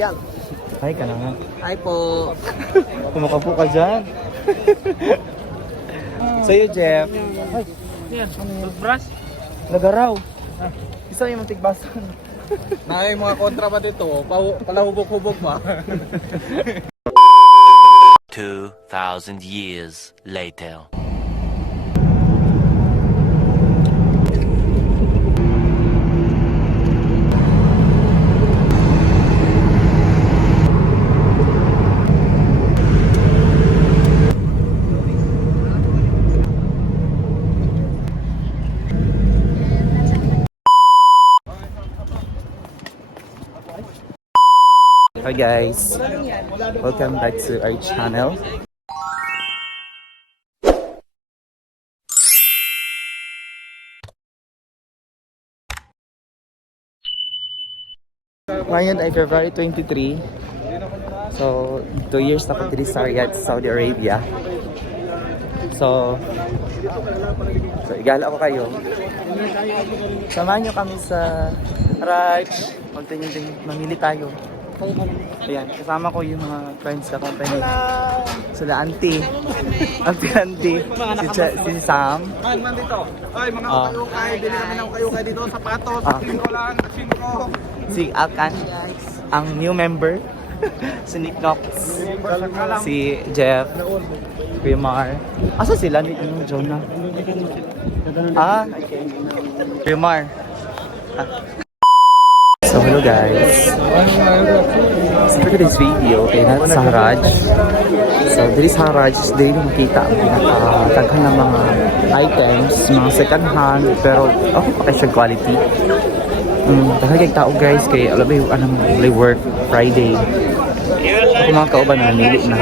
Yan. Hi ka na nga. Hi po. Kumakapo ka dyan. Sa'yo, Jeff. Ay, Yan. Toothbrush? nagaraw. Isa yung tigbasan. May mga kontra ba dito? Palahubog-hubog ba? 2,000 years later. Hi guys, welcome back to our channel. Ngayon ay February 23. So, 2 years na ako dito sa Riyadh, Saudi Arabia. So igala ko kayo. Samahan nyo kami sa Raj. Mamili tayo. Ayan, kasama ko yung mga friends sa company. Sila auntie. Auntie. Si Sam. Ay, man dito. Ay, mga kayukay. Bili kami ng kayukay dito. Sapatos. 5 lang. 5. Si Akan. Ang new member. Si Nick Knox. Si Jeff. Kuya Mar. Asa sila ni Jonah? Kuya Mar. So hello guys. So for today's video, kaya natin sa Haraj. So dito sa Haraj, dito makita ang pinakataghan ng mga items, mga second hand, pero okay pa kayo siya quality. Dahil kay tao guys, kay alam mo yung anong work Friday. Ako mga kauban na namili na.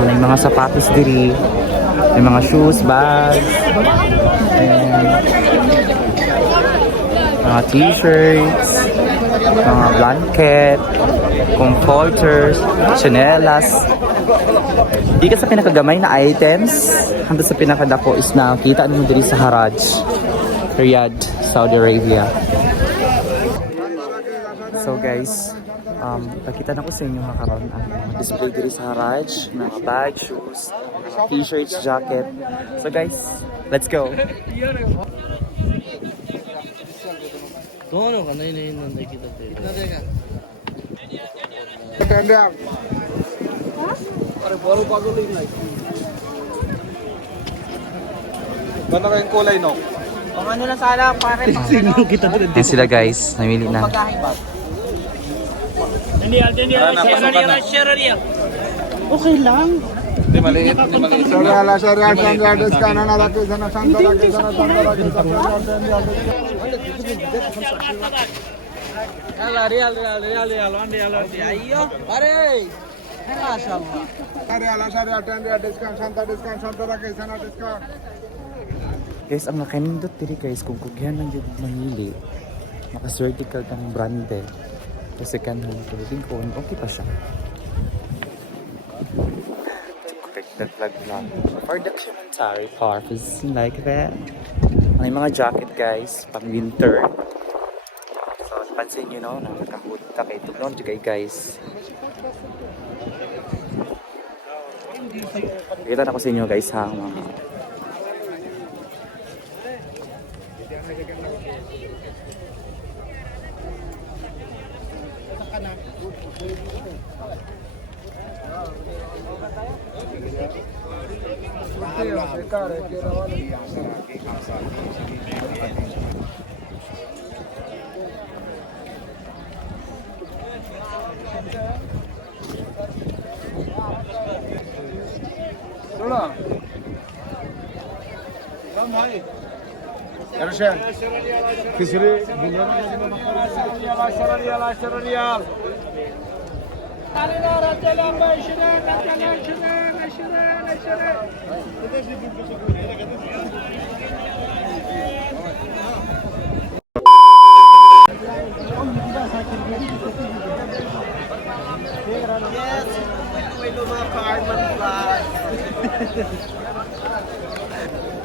May mga sapatos diri, may mga shoes, bags, and mga t-shirts, mga blanket, comforters, chanelas. Di ka sa pinakagamay na items, hanggang sa pinakadako is na kita mo diri sa Haraj, Riyadh, Saudi Arabia. So guys, nakita na ko sa inyo karon ang display diri sa Haraj, mga bag, shoes, t-shirts, jacket. So guys, let's go. Dono ka na yun nakikita tayo. Kita tayo ka. Pare, baro paguling na. Ganda kayong kulay, no? Pang ano lang sana, pare. Yan sila guys, namili na. Okay lang. Di maliit, di maliit. Ayyo, pare. Masyaallah. Guys, ang nakanindot diri guys, kung kugyan lang yung manili, makaswerte ka kang brande. Kasi kanang tulad ko, okay pa siya. That vlog lang. For documentary purpose, like that. May mga jacket guys, pang winter. So, pansin nyo no, nakakahut ka kay Tugnon juga guys. Kita na ko sa inyo guys ha, mga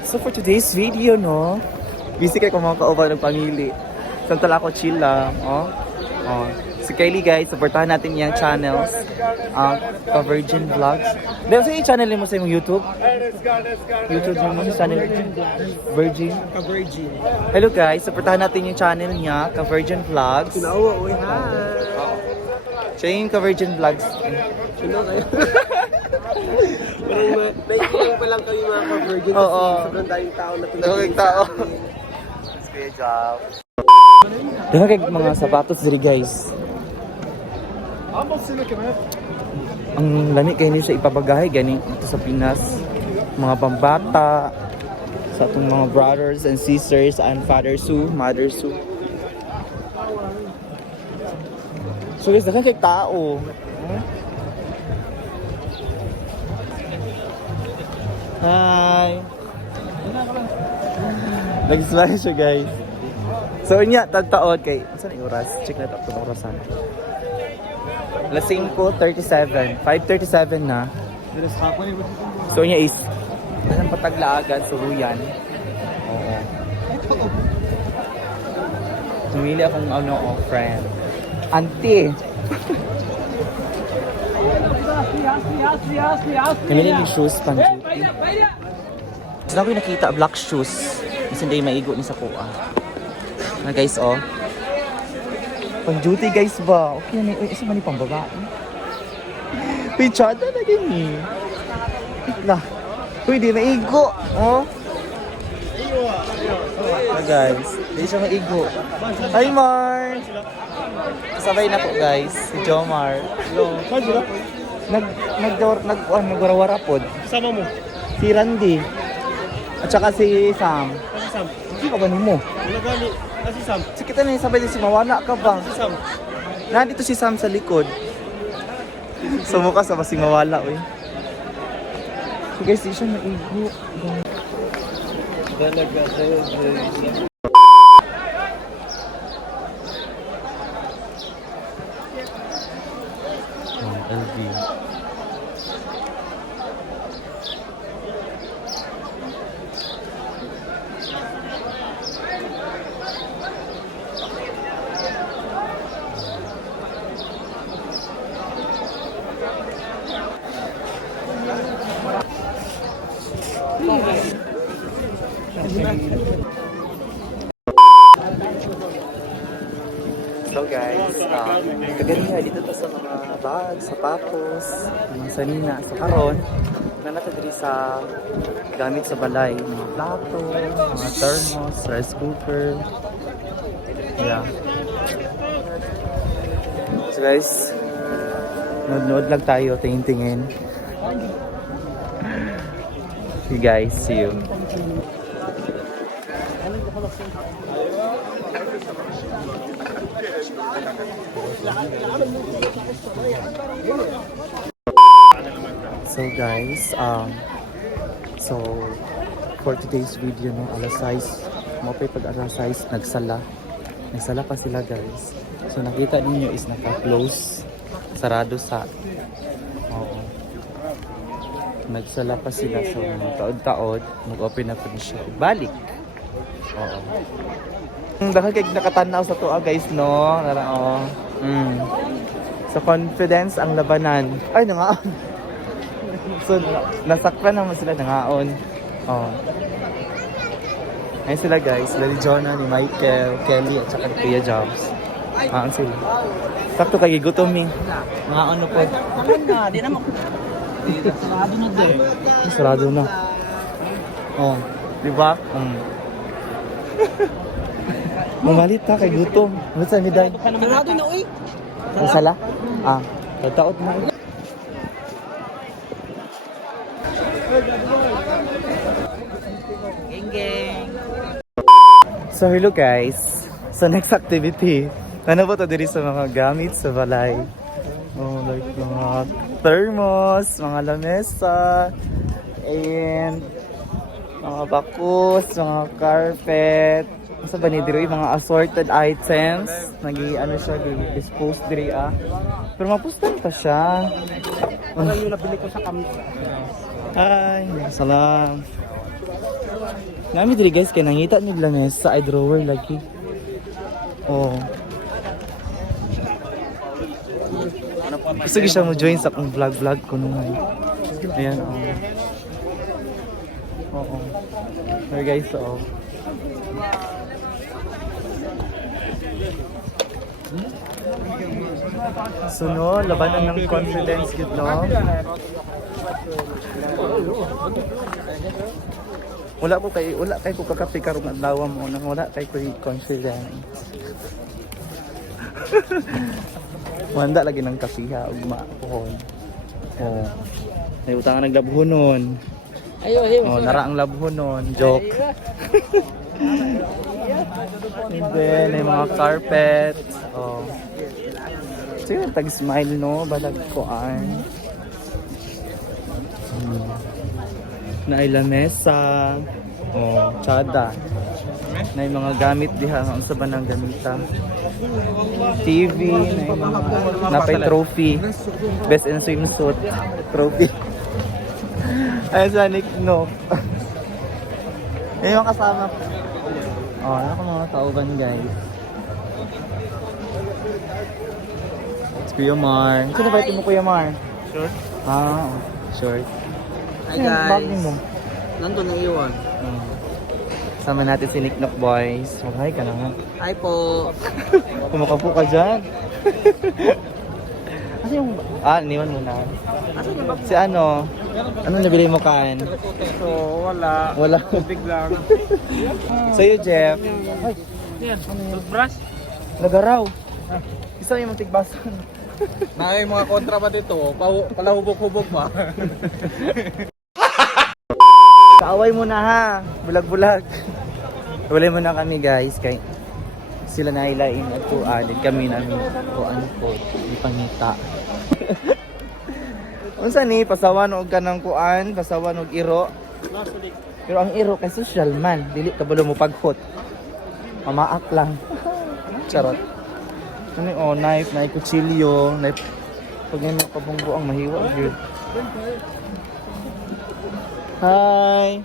So for today's video, no, busy kayo kung mga kauban ng pangili. Samtala ako chill lang, oh. Si Kylie guys, supportahan natin yung channels. Virgin Vlogs. Dahil sa yung channel mo sa yung YouTube? YouTube mo sa channel? Virgin? Ka-virgin. Hello guys, supportahan natin yung channel niya, Virgin Vlogs. Pinauwa, uy, ha. Siya yung Virgin Vlogs. Sino kayo? Naiilang pa lang kayo mga ka-virgin kasi Oo. sobrang daming tao na Daming tao. Good job. Dahil kay mga sapatos diri guys. Ang lani kayo niyo sa ipabagahe gani ito sa Pinas. Mga pambata sa atong mga brothers and sisters and fathers too, mothers too. So guys, daghang kay tao. Hi. Nag-smile siya guys. So niya, tagtaon kay saan yung oras? Check na ito kung orasan. Alas 5:37. 5:37 na. So niya is nasaan pataglaagan, Suruyan. Oo. Tumili akong friend. Auntie! Kamili yung shoes, pang-duty. Gusto ko yung nakita, black shoes. Kasi hindi maigo ni sa kuha. Na guys, oh. Pang-duty guys ba? Okay na uy, isa man yung pang-babae. Uy, chada na gini. Lah. Uy, di maigo. Oh. Guys, di siya maigo. Hi, Mar! Sabay na po guys, si Jomar. Hello. Nagwarawara pod. Sama mo? Si Randy. At saka si Sam. Si Sam. Hindi ka ba mo? Wala gali. Si Sam. Si kita na yung sabay din si Mawala ka ba? Si Sam. Nandito si Sam sa likod. Sumuka sa si Mawala, uy. So guys, di siya naigo. Dalaga. LV. So guys, kaganda dito to sa mga bag, sapatos, mga sanina. So karon, na natadiri sa gamit sa balay, mga plato, mga thermos, rice cooker. Yeah. So guys, nood lang tayo, tingin-tingin. Okay guys, see you. So guys, so for today's video no, alas 6, mo pag alas 6 nagsala pa sila guys. So nakita ninyo is naka-close, sarado sa nagsala pa sila, so taod-taod mag-open na pa siya balik. Oo. Dahil kay nakatanaw sa tuwa guys no, narao. So confidence ang labanan. Ay nangaon. So nasakpan naman sila nangaon. Oh. Ayun sila guys, sila ni Jonah, ni Michael, Kelly at saka ni Kuya Jobs. Ang sila. Sakto kay gutom ni. Nangaon no po. Na, di naman. Sarado na din. Sarado na. Oh, di ba? Mamalit ka kay gutom. Ano sa miday? Sarado na, uy. Masala? Tataot na. Geng. So hello guys. So next activity. Ano ba to diri sa mga gamit sa balay? Oh, like mga thermos, mga lamesa, and mga bakos, mga carpet. Masa ba ni diri mga assorted items? Ano siya dispose diri Pero mapustan pa siya. Ano yung nabili ko sa kamisa? Ay, salam. Nami diri guys kay nangita ni lamesa ay drawer lagi. Oh. Gusto ko siya mo join sa akong vlog ko nung. Ayan, oh. Oo. There guys, oh. So no, labanan ng confidence yun, no? Wala kay ko kakapi karong adlaw mo nang wala kay ko confidence. Wanda lagi ng kasiha ug makuhon. Oh. May utangan naglabhonon. Ayo. Oh, nara ang labhonon, joke. And then, may mga carpet. Oh. Sige, tag-smile, no? Balag ko ay. Naila mesa. Oh, tsada. Na yung mga gamit diha. Ang sa banang gamita. TV. Na yung mga napay trophy. Best in swimsuit. Trophy. Ay, sa Nick, no. Yung kasama ko. Oh, ako mga kauban guys. It's Kuya Mar. Sino ba ito mo Kuya Mar? Short. Ah, short. Hi Sino yung bag mo? Nandun na iwan. Sama natin si Nick Nock Boys. Mag-hi ka na nga. Hi po. Kumakapo ka dyan. Ano yung... iniwan mo na. Si ano? Anong nabili mo kan? So, wala. Wala. Tubig lang. Sa'yo, Jeff. Ay, Yan, toothbrush. nagaraw. Isa yung tigbasan. Na yung mga kontra pa dito, palahubog-hubog pa. Kaaway mo na ha. Bulag-bulag. Wala mo na kami guys. Kay sila na ilain at tuanid kami namin tuan po. Di pangita. Unsa ni pasawan og kanang kuan, pasawan og iro. Pero ang iro kay social man, dili ka balo mo paghot. Mamaak lang. Charot. Ano knife, na kutsilyo, knife. Pag may mga pabungbuang mahiwa gyud. Hi.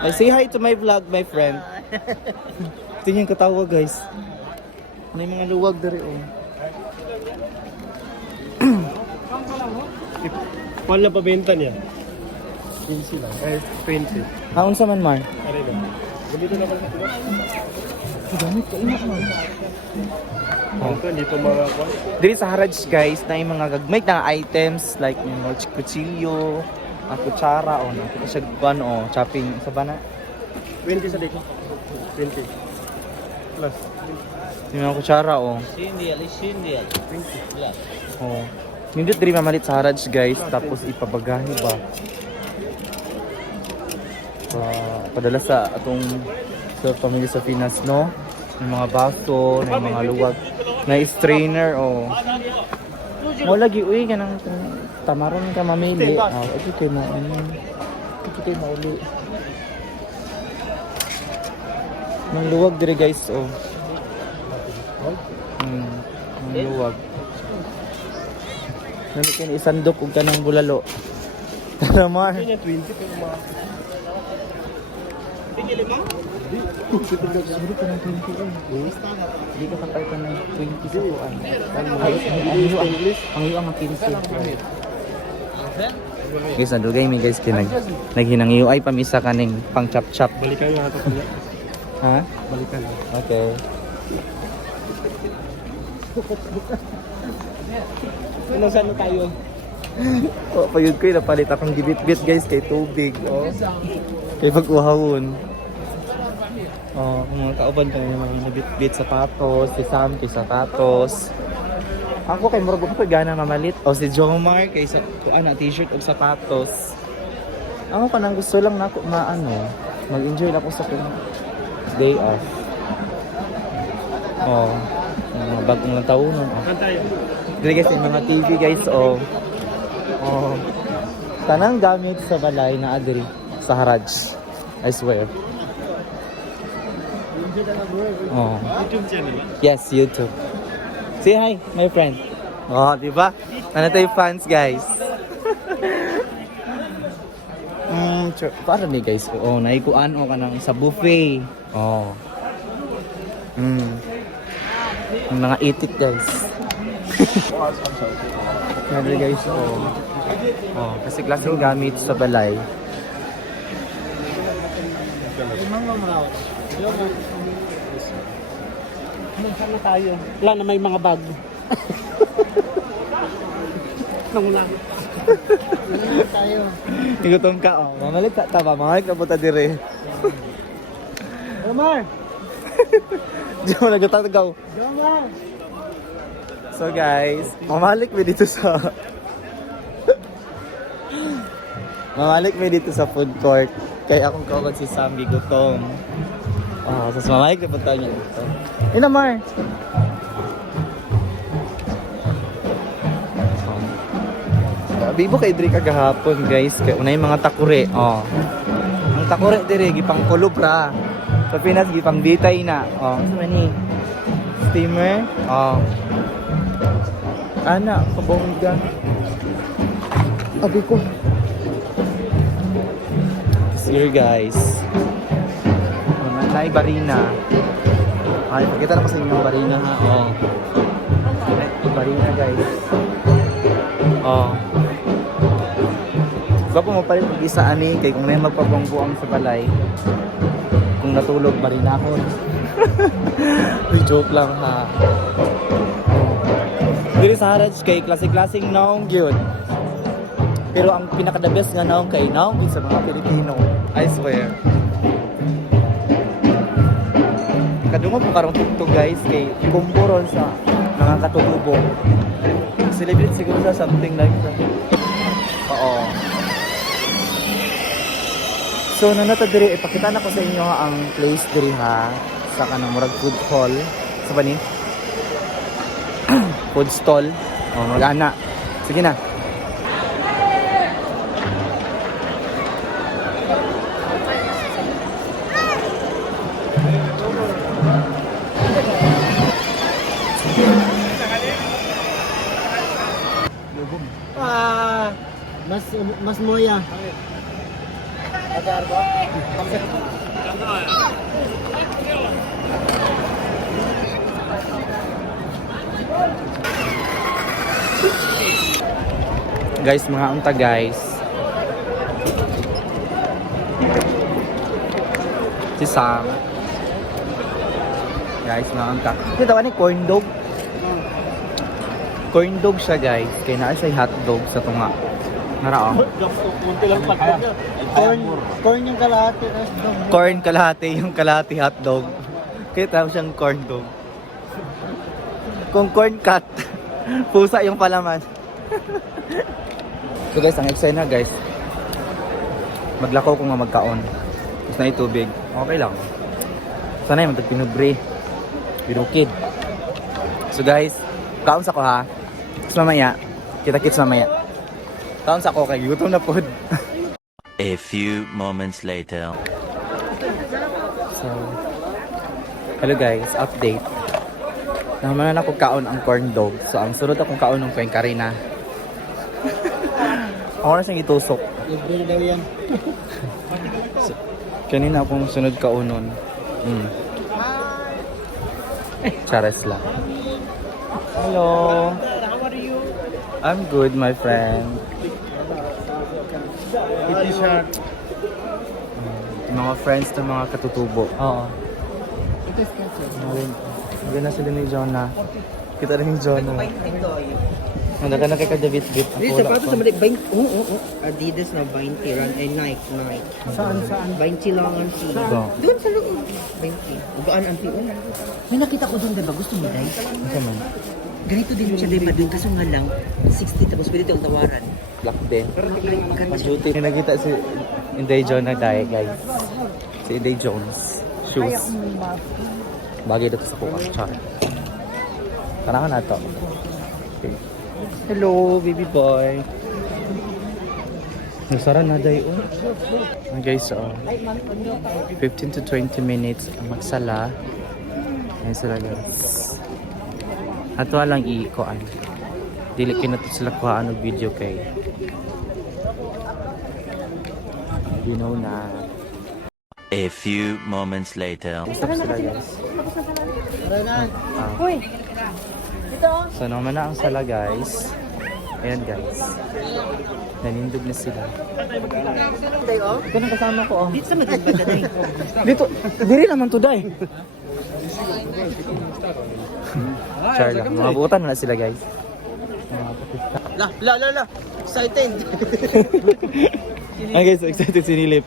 I say hi to my vlog, my friend. Tingin katawa guys. May mga luwag dari oh. Wala pa benta niya. 15 lang. 20. Haon sa man Mar? Ari na. Dito na ba sa tuwa? Gamit ka ina man. Dito mga kwan. Diri sa Haraj guys, na yung mga gagmay na items like yung mga kutsilyo, kutsara o na siya kuan o chopping sa bana. 20 sa dito. 20. Plus. Yung mga kutsara o. Sindial. 20. Plus. Oh. Nindot diri mamalit sa Haraj guys, tapos ipabagahe ba. Padala sa atong sa pamilya sa Pinas, no? Yung mga baso, yung mga luwag, na strainer o. Mo lagi uy kanang tamaron ka mamili. Ito kay mo. Ito kay mo uli. Mang luwag diri guys, oh. Mang luwag. Nani kini isandok og kanang bulalo. Talamar. 20 pero mga. Tingil mo? Hindi ka ng 20 eh. Hindi ka kapay ka ng 20 sa kuan. Ang iyo ang 15. Guys, nadugay mi guys kinag naghinang iyo ay pamisa kaning pang chop-chop. Balikan yung ato pala. Ha? Balikan. Okay. Ano saan tayo? O, payud ko napalit akong gibit-bit guys kay tubig. Oh. Kay pag-uhawon. Oh, kung mga kauban kami mga nabit-bit sapatos, si Sam kay sapatos. Ako kay murag ko gana mamalit. O si Jomar kay sa na t-shirt ug sapatos. Ako kanang gusto lang nako maano, mag-enjoy lang ako sa day off. Oh, mga bagong taon. Saan tayo? Dili guys yung mga TV guys oh. Oh. Tanang gamit sa balay na adiri sa Haraj. I swear. Oh. YouTube channel. Yes, YouTube. Say hi, my friend. Oh, di ba? Ano tayo fans, guys? Para ni guys. Oh, naikuan o ka nang sa buffet. Oh. Yung mga itik, guys. Nandito guys, kasi klaseng gamit sa balay. Saan na tayo? Wala na may mga bag. Nanguna. Tayo. Igutom ka, Mamalik ka ba? Mamalik ka punta dire. Omar! Diyan mo nagtatagaw. Omar! So guys, mamalik mi dito sa food court. Kaya akong kawag si Sambi gutom. So mamalik na punta niya dito. Ina Mar. Bibo kay diri kagahapon guys. Kay unay mga takure. Ang takure dire gipang kulob ra. Sa Pinas gipang bitay na. Ano ni? Steamer. Ana, kabongga. Abi ko. Here guys. May barina. Ay, pakita na ko sa inyo yung barina ha. Barina guys. Bago mo palit mag-isa ani kay kung may magpabongbuang sa balay. Kung natulog barina ako. Joke lang ha. Diri sa Haraj kay klase-klaseng naong gyud. Pero ang pinaka-the best nga naong kay naong sa mga Pilipino. I swear. Kadungog po karong TikTok guys kay kumpuron sa mga katutubo. Celebrate siguro sa something like that. So nanata diri ipakita na ko sa inyo ang place diri ha sa kanang murag food hall sa bani. Food stall. Mag-ana. Sige na. Mas moya. Guys, mga unta guys. Si Sam. Guys, mga unta. Kita ba ni corn dog? Corn dog siya guys. Kaya naa siya hotdog sa tunga. Nara Kunti lang pa. Corn yung kalahati. Corn kalahati, yung kalahati hotdog. Kaya tawag siyang corn dog. Kung corn cut, pusa yung palaman. So guys, ang eksena guys. Maglakaw ko nga magkaon. Tapos na itubig. Okay lang. Sana yung magpinugre. Pinukid. So guys, kaon sa ko ha. Tapos mamaya, kita-kits mamaya. Kaon sa ko kay gutom na pod. A few moments later. So, hello guys, update. Naman na ako kaon ang corn dog. So, ang sunod akong kaon ng kweng karina. Ako na siyang itusok. Libre daw yan. So, kanina akong sunod kaunon. Chares lang. Hello. How are you? I'm good, my friend. T-shirt. Mga friends ng mga katutubo. Oo. Maganda sila ni Jonah. Kita rin ni Jonah. Nandaka na kay Kadabit-bit. Dito sapatos sa mali 20. Adidas na 20 run ay Nike. Saan? 20 lang ang sila. Doon sa loob. 20. Ugaan ang pion. May nakita ko doon, diba? Gusto mo, guys? Ano man? Ganito din siya, diba? Doon kaso nga lang 60 tapos pwede tayong tawaran. Black din. Pero tignan yung maganda siya. Duty. Nakita si Inday Jonah tayo, guys. Si Inday Jones. Shoes. Bagay dito sa kuha. Char. Kanakan na to. Okay. Hello, baby boy. Nasara na dayo. Guys, 15 to 20 minutes ang magsala. Ayan sila guys. Ato lang i-ikoan. Dili kinato sila kuhaan og video kay. You know na. A few moments later. Stop sila guys. So naman na ang sala guys. Ayan guys. Nanindog na sila. Tayo, Ito nang kasama ko, oh. dito sa Madrid ba tayo? Dito, diri naman to, day. Char lang. Mga buutan na sila, guys. La. Excited. Ay guys, so excited si Nilip.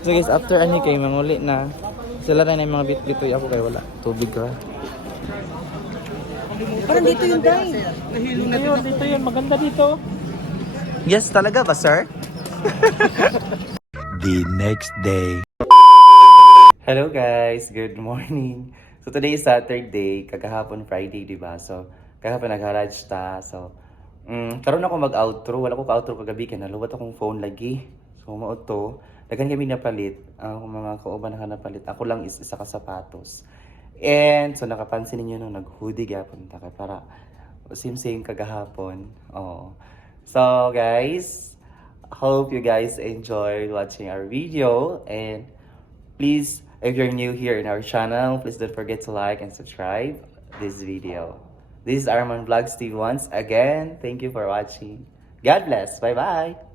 So guys, after ani kay manguli na sila na yung mga bit-bit ako kay wala. Tubig ka. Parang dito yung day. Dito yun. Maganda dito. Yes, talaga ba, sir? The next day. Hello guys, good morning. So today is Saturday, kagahapon Friday, di ba? So kahapon nag-garage ta. So karon ako mag-outro, wala ko ka-outro kagabi kay naluwat akong phone lagi. So mao to, daghan kami napalit, ang mga kauban na napalit. Ako lang is isa ka sapatos. And so nakapansin niyo no, nag-hoodie gyapon ta kay para same kagahapon. Oh. So guys, hope you guys enjoyed watching our video, and please, if you're new here in our channel, please don't forget to like and subscribe this video. This is Arman Vlogs TV once again. Thank you for watching. God bless. Bye-bye.